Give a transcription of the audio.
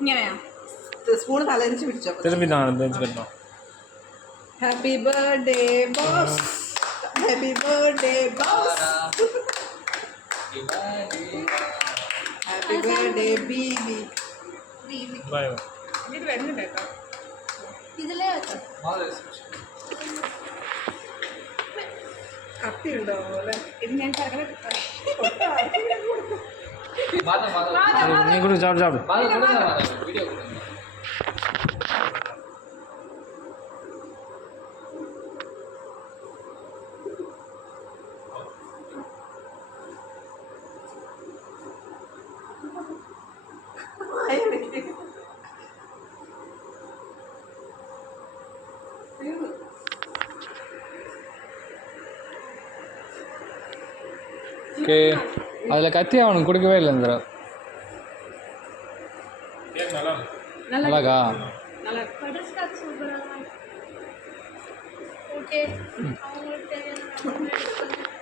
ഇങ്ങനെയാ സ്പൂൺ തലരിച്ച് പിടിച്ചോ. திரும்பி நான் பெஞ்ச் பண்ணோம். Happy birthday boss, happy birthday boss, happy birthday BB. Bye. ഇത് വരുന്നുണ്ട് കേട്ടോ. ഇതിലേ വെച്ചോ. കത്തി ഉണ്ടോ പോലെ ഇത് ഞാൻ ശർക്കര நீ கூட சாப்பிடு சாப்பிடு. வீடியோ கொடுங்க. ஓகே, அதில் கத்தி அவனுக்கு கொடுக்கவே இல்லை இந்த நல்லாக்கா. பட்டர்ஸ்காட்ச் சூப்பராக. ஓகே, அவங்களுக்கு தேவையான